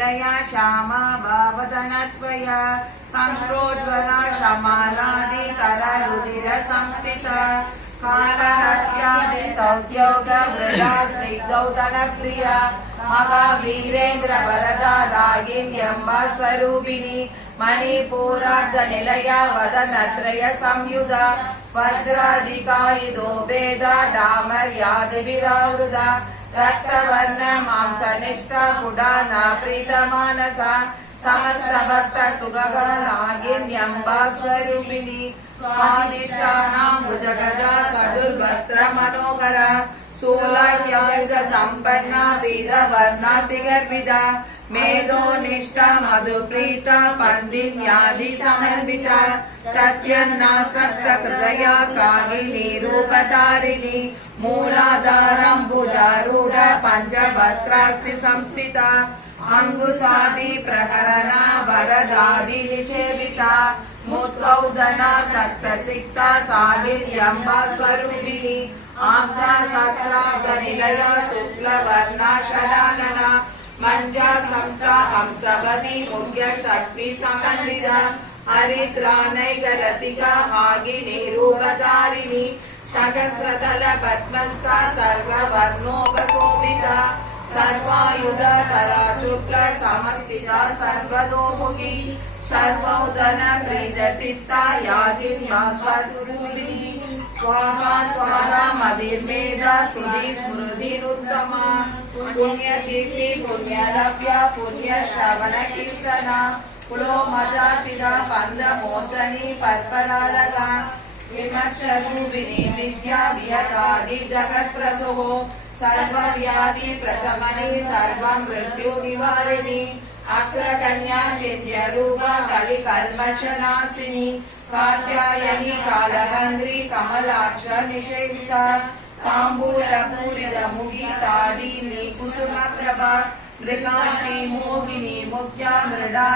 निलया श्यामा भावदनत्वया संस्रोज्वला शमानादि तररुधिर संस्थिता कालनट्यादि सौद्योग वृदा स्निग्धौतन प्रिया महावीरेन्द्र वरदा रागिण्यम्बा स्वरूपिणी मणिपूरार्ध निलया वदनत्रय संयुधा वज्राधिकायुधो भेदा डामर्यादिविरावृता रक्तवर्ण मांसनिष्ठा पुडाना प्रीतमानसा समस्त भक्त सुगगनागिन्यम्बा स्वरूपिणी स्वादिष्टानां भुजगजा सदुर्वक्त्र मनोहरा शूलायुध संपन्ना वेदवर्णातिगर्भिता मेधो निष्ठा मधुप्रीता पंडिन्यादि समर्पिता तत्यन्नासक्त हृदया कागिनी रूपधारिणी मूलाधारं भुजारूढ पंचवक्त्रास्ति संस्थिता अंगुसादि प्रहरणा वरदादि निषेविता मुद्गौदना सप्तसिक्ता सागिन्यम्बा स्वरूपिणी आज्ञा शस्त्रार्धनिलया शुक्लवर्णा षडानना मंजा संस्था हंसवती मुख्य शक्ति समन्विता हरिद्रानैक रसिका आगिनी रूपधारिणी शकस्रदल पद्मस्था सर्ववर्णोपशोभिता सर्वायुध तरा शुक्ल समस्थिता सर्वतोमुखी सर्वोदन प्रीतचित्ता यागिन्या स्वरूपिणी स्वाहा स्वाहा मदिर्मेधा श्रुति स्मृतिरुत्तमा पुण्यकीर्ति पुण्यलभ्य पुण्यश्रवण कीर्तना कुलोमजातिदा पन्दमोचनी पर्पलालगा विमर्शरूपिणी विद्या वियतादि जगत्प्रसुः सर्वव्याधि प्रशमनी सर्वमृत्यु निवारिणी अग्रकन्या सिद्ध्यरूपा कलिकल्मषनाशिनी कात्यायनी कालहंद्री कमलाक्ष निषेविता तांबूलपूरित मुखी ताडीनी कुसुम प्रभा मृगांशी मोहिनी मुख्या मृडा